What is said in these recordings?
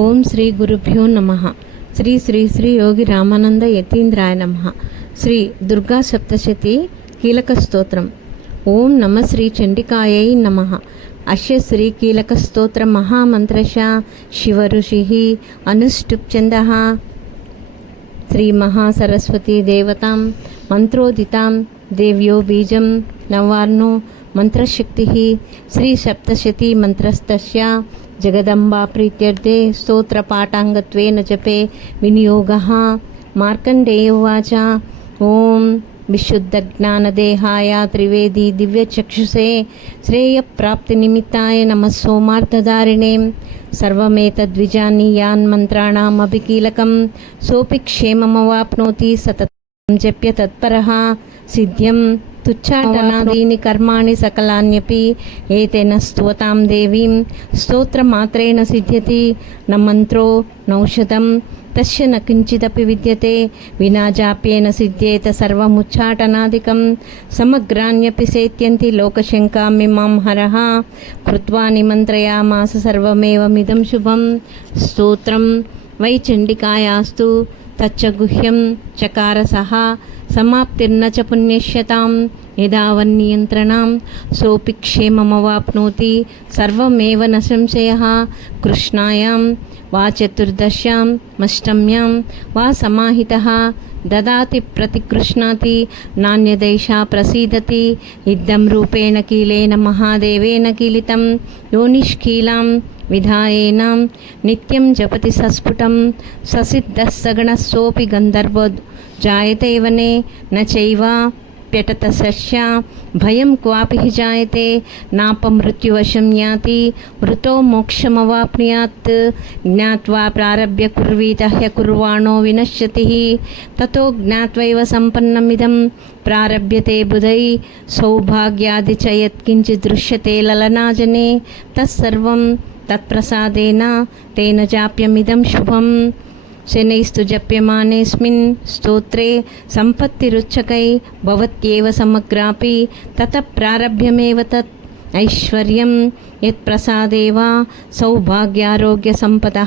ఓం శ్రీ గురుభ్యో నమ. శ్రీ శ్రీ శ్రీ యోగి రామానంద యతీంద్రాయ నమ. శ్రీ దుర్గా సప్తశతి కీలక స్తోత్రం. ఓం నమ శ్రీ చండికాయై నమ. అశ్య శ్రీ కీలక స్తోత్ర మహామంత్రశ శివ ఋషి అనుష్టుప్ ఛంద శ్రీ మహాసరస్వతీ దేవతాం మంత్రోదితాం దేవ్యో బీజం నవార్ణో मंत्रशक्ति श्री सप्तशती मंत्रस्त जगदंबा प्रीत्यर्थे स्त्रोत्र पाठांग जपे विनियोग। मार्कंडेयवाच ओं विशुद्ध ज्ञान देहाय त्रिवेदी दिव्य दिव्यचक्षुषे श्रेय प्राप्ति निमित्ताय नम सोमारिणे सर्वेतमंत्रणमीलक सोपि क्षेम वापनोति सतत जप्य तत्पर। सिद्ध्यम సిద్ధ్యం తుచ్చాటనాదీని కర్మాణి సకలాన్యపి ఏతేన స్తోతాం దేవీం స్తోత్రమాత్రేణ సిద్ధ్యతి న మంత్రో నౌషధం. తస్య న కించిదపి విద్యతే వినా జాప్యేన సిద్ధ్యేత సర్వముచ్చాటనాదికం సమగ్రాన్యపి సేత్యంతి లోకశంకామిమాం హరः. కృత్వా నిమంత్రయామాస సర్వమేవమిదం శుభం. స్తోత్రం. వై చండికాయాస్తు తచ్చ గుహ్యం చకార సహా సమాప్తిర్న చ పుణ్యశ్యతాం యదావన్నియంత్రణాం సోపి క్షేమమవాప్నోతి సర్వమేవ న సంశయ కృష్ణాయాం వా చతుర్దశ్యాం అష్టమ్యాం వా సమాహిత దదాతి ప్రతికృష్ణాతి నాణ్యదైషా ప్రసీదతి ఇద్దం రూపేణ కీలేన మహాదేవేన కీలితం యోనిష్కీలాం విధాయేన నిత్యం జపతి సస్ఫుటం ససిద్ధ సగణస్సోపి గంధర్వో జాయతేవనే వనే న చైవ ప్యటత సస్య భయం క్వాపి జాయతే నాపమృత్యువశం యాతి మృతో మోక్షమవాప్నుయాత్ జ్ఞావా ప్రారభ్య కుర్వీత హ్యకుర్వాణో వినశ్యతి తతో జ్ఞాత్వైవ సంపన్నమిదం ప్రారభ్యతే బుధై సౌభాగ్యాది చ యత్కించిద్ దృశ్యతే లలనాజనే తత్సర్వం తత్ప్రసాదేన తేన జాప్యమిదం శుభం శనైస్తు జప్యమానేస్మిన్ స్తోత్రే సంపత్తిరుచ్చకై భవత్యేవ సమగ్రాపి తత ప్రారభ్యమేవ తత్ ఐశ్వర్యం యత్ప్రసాదే వా సౌభాగ్యారోగ్య సంపద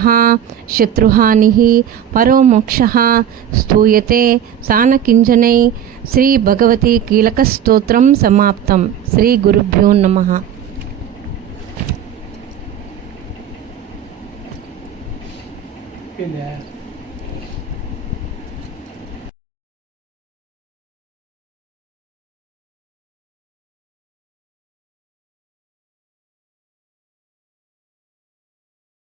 శత్రుహాని పరోమోక్ష స్తూయతే సానకింజనై శ్రీ భగవతి కీలక స్తోత్రం సమాప్తం శ్రీ గురుభ్యో నమః in.